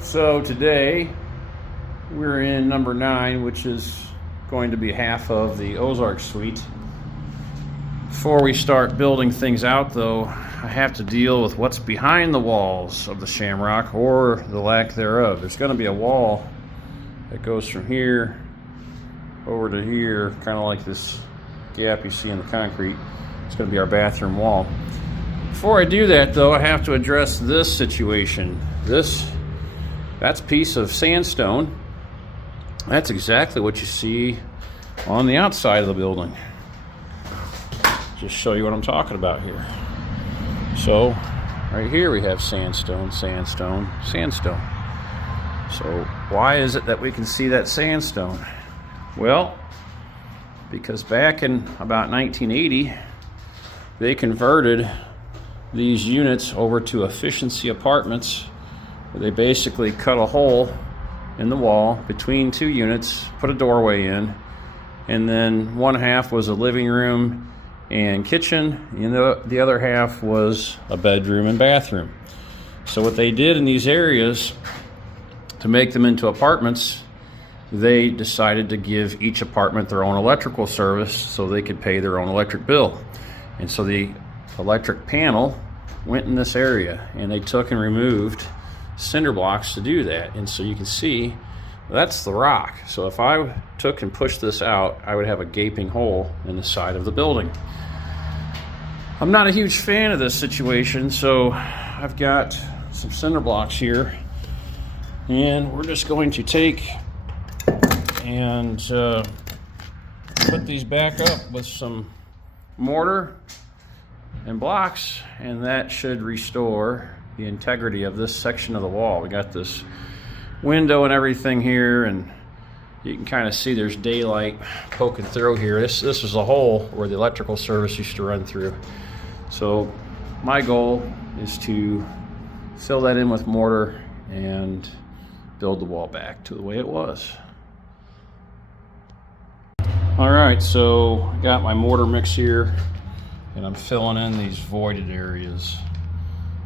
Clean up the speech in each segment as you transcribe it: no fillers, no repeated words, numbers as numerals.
So today we're in number 9, which is going to be half of the Ozark suite. Before we start building things out though, I have to deal with what's behind the walls of the Shamrock, or the lack thereof. There's going to be a wall that goes from here over to here, kind of like this gap you see in the concrete. It's going to be our bathroom wall. Before I do that though, I have to address this situation. That's a piece of sandstone. That's exactly what you see on the outside of the building. Just show you what I'm talking about here. So right here we have sandstone, sandstone, sandstone. So why is it that we can see that sandstone? Well, because back in about 1980, they converted these units over to efficiency apartments, where they basically cut a hole in the wall between two units, put a doorway in, and then one half was a living room and kitchen, and the other half was a bedroom and bathroom. So what they did in these areas to make them into apartments, they decided to give each apartment their own electrical service so they could pay their own electric bill. And so the electric panel went in this area, and they took and removed cinder blocks to do that. And so you can see that's the rock. So if I took and pushed this out, I would have a gaping hole in the side of the building. I'm not a huge fan of this situation, so I've got some cinder blocks here, and we're just going to take and put these back up with some mortar and blocks, and that should restore the integrity of this section of the wall. We got this window and everything here, and you can kind of see there's daylight poking through here. This was a hole where the electrical service used to run through. So my goal is to fill that in with mortar and build the wall back to the way it was. All right, so I got my mortar mix here, and I'm filling in these voided areas,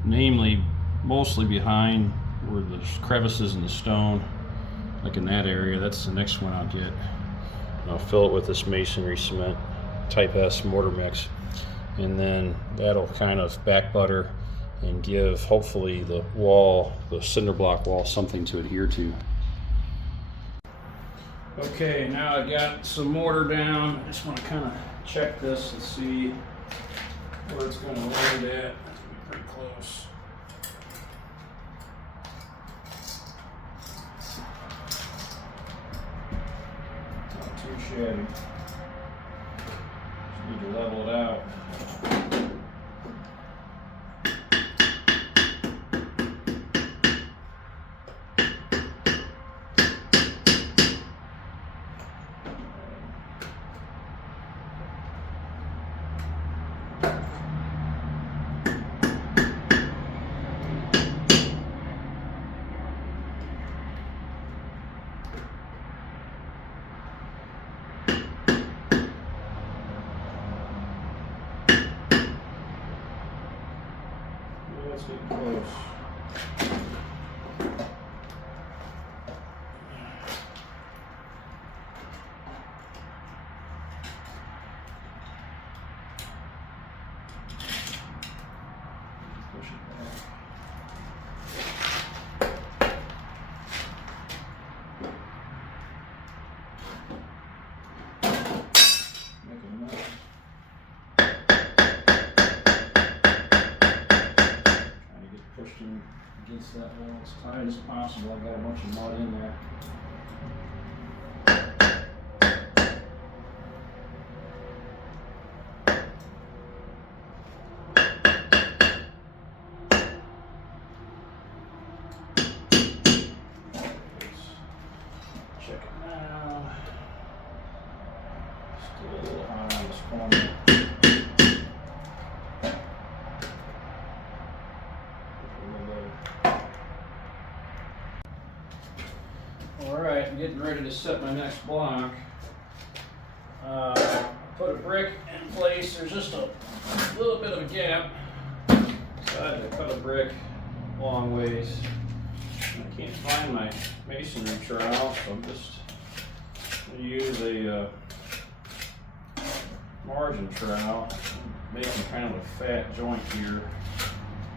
namely mostly behind where the crevices in the stone, like in that area. That's the next one I'll get. And I'll fill it with this masonry cement type S mortar mix, and then that'll kind of back butter and give hopefully the wall, the cinder block wall, something to adhere to. Okay, now I got some mortar down. I just want to kind of check this and see where it's going to land at. It's pretty close. Not too shabby. Just need to level it out. Let's get close. Push it back. Make a mess. Pushed in against that wall as tight as possible. I got a bunch of mud in there. Check it now. Still a little high on this corner. Alright, I'm getting ready to set my next block. Put a brick in place. There's just a little bit of a gap. So I had to cut a brick long ways. I can't find my masonry trowel, so I'm just going to use a margin trowel. I'm making kind of a fat joint here,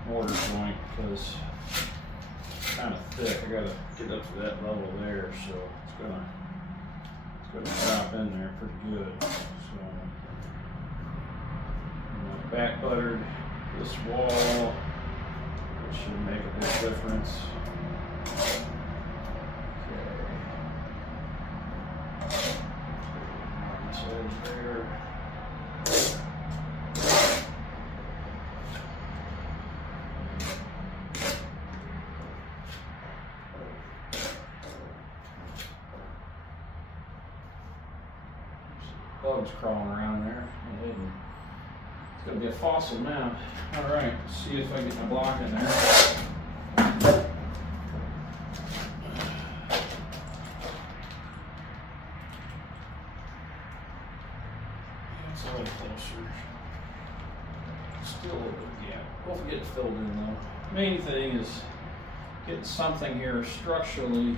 mortar joint, because it's kind of thick. I got to get up to that level there, so it's gonna drop in there pretty good. So I back buttered this wall, which should make a big difference. This edge there. Bugs crawling around there. It's going to be a fossil now. Alright, let's see if I get my block in there. It's a little closer. Still a little bit of gap. Hopefully get it filled in though. Main thing is getting something here structurally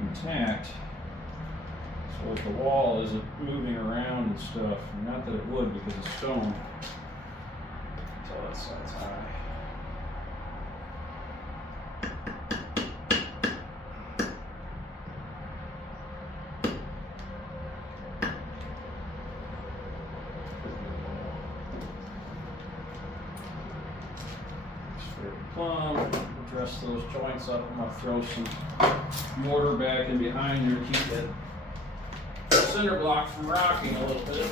intact. So if the wall isn't moving around and stuff, not that it would because it's stone. So that side's high. Plumb, address those joints up. I'm going to throw some mortar back in behind there to keep that cinder block from rocking a little bit.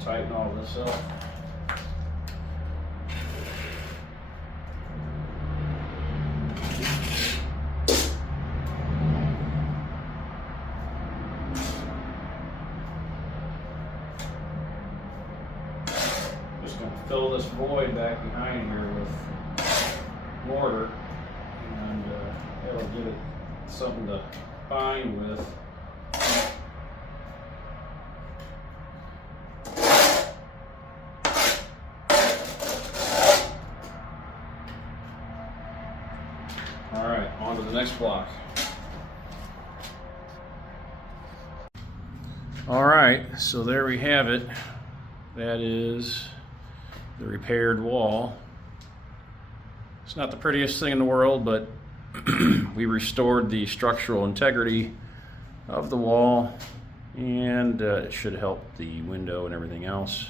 Tighten all this up. Just going to fill this void back behind here with mortar, and that'll give it something to bind with. All right, on to the next block. All right, so there we have it. That is the repaired wall. It's not the prettiest thing in the world, but we restored the structural integrity of the wall, and it should help the window and everything else.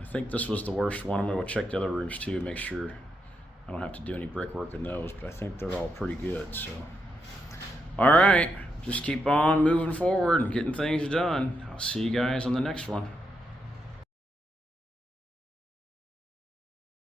I think this was the worst one. I'm going to check the other rooms too, make sure I don't have to do any brickwork in those, but I think they're all pretty good. So, all right, just keep on moving forward and getting things done. I'll see you guys on the next one.